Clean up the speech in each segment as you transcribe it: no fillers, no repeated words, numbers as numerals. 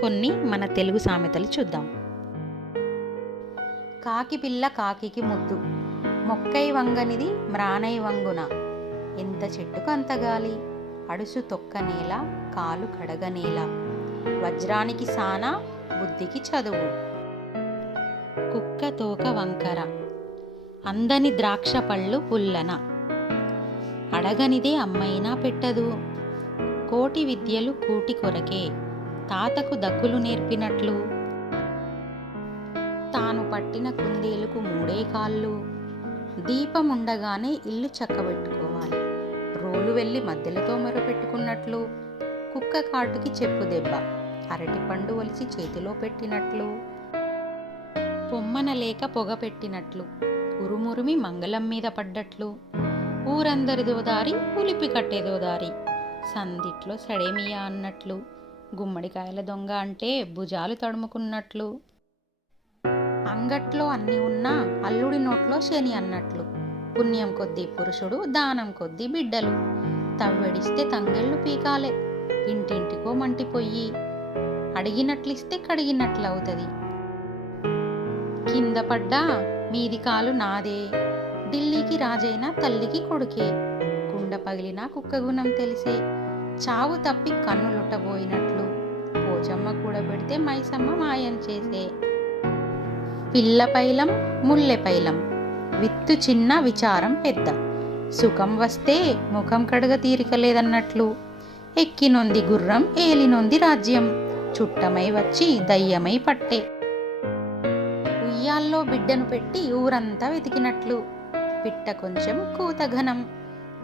కొన్ని మన తెలుగు సామెతలు చూద్దాం. కాకి పిల్ల కాకికి ముద్దు, మొక్కై వంగనిది మ్రానై వంగున, ఎంత చెట్టుకు అంత గాలి, అడుసు తొక్క నేల కాలు కడగనేల, వజ్రానికి సాన బుద్ధికి చదువు. కుక్క తోక వంకర, అందని ద్రాక్ష పళ్ళు పుల్లన, అడగనిదే అమ్మైనా పెట్టదు, కోటి విద్యలు కూటి కొరకే, తాతకు దగ్గులు నేర్పినట్లు, తాను పట్టిన కుందేలుకు మూడే కాళ్ళు, దీపముండగానే ఇల్లు చక్కబెట్టుకోవాలి, రోలు వెళ్ళి మధ్యలతో మొరపెట్టుకున్నట్లు, కుక్క కాటుకి చెప్పు దెబ్బ, అరటి పండు ఒలిచి చేతిలో పెట్టినట్లు, పొమ్మన లేక పొగ పెట్టినట్లు, ఉరుమురుమి మంగళం మీద పడ్డట్లు, ఊరందరిదో దారి ఉలిపి కట్టేదో దారి, సందిట్లో సడేమియా అన్నట్లు, గుమ్మడికాయల దొంగ అంటే భుజాలు తడుముకున్నట్లు, అంగట్లో అన్ని ఉన్నా అల్లుడి నోట్లో శని అన్నట్లు, పుణ్యం కొద్దీ పురుషుడు దానం కొద్దీ బిడ్డలు, తవ్వెడిస్తే తంగెళ్ళు పీకాలే, ఇంటింటికో మంటిపోయి, అడిగినట్లిస్తే కడిగినట్లు అవుతుంది, కింద పడ్డా మీది కాలు నాదే, ఢిల్లీకి రాజైనా తల్లికి కొడుకే, కుండ పగిలినా కుక్క గుణం తెలిసే, చావు తప్పి కన్నులుట్టబోయినట్లు, పోచమ్మ కూడబెడితే మైసమ్మ మాయం చేసే, పిల్ల పైలం ముల్లె పైలం, విత్తు చిన్న విచారం పెద్ద, సుఖం వస్తే ముఖం కడగ తీరిక లేదన్నట్లు, ఎక్కినొంది గుర్రం ఏలినొంది రాజ్యం, చుట్టమై వచ్చి దయ్యమై పట్టే, ఉయ్యాల్లో బిడ్డను పెట్టి ఊరంతా వెతికినట్లు, పిట్ట కొంచెం కూత ఘనం,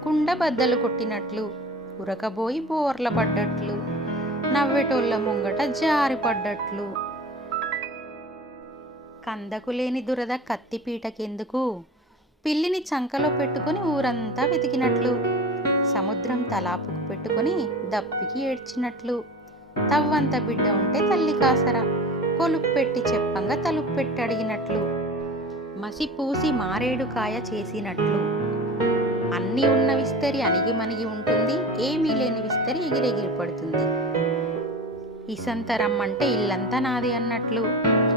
కుండ బద్దలు కొట్టినట్లు, ఉరకబోయి బోర్ల పడ్డట్లు, నవ్వెటోళ్ళ ముంగట జారి పడ్డట్లు, కందకు లేని దురద కత్తిపీటకెందుకు, పిల్లిని చంకలో పెట్టుకుని ఊరంతా వెతికినట్లు, సముద్రం తలాపుకు పెట్టుకుని దప్పికి ఏడ్చినట్లు, తవ్వంత బిడ్డ ఉంటే తల్లి కాసరా, కొలుపు పెట్టి చెప్పంగా తలుపు పెట్టి అడిగినట్లు, మసి పూసి మారేడు కాయ చేసినట్లు, అన్నీ ఉన్న విస్తరి అణిగి మణిగి ఉంటుంది, ఏమీ లేని విస్తరి ఎగిరెగిరి పడుతుంది, ఇసంత రమ్మంటే ఇల్లంతా నాది అన్నట్లు,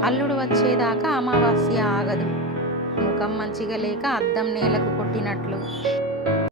అల్లుడు వచ్చేదాకా అమావాస్య ఆగదు, ముఖం మంచిగా లేక అద్దం నేలకు కొట్టినట్లు.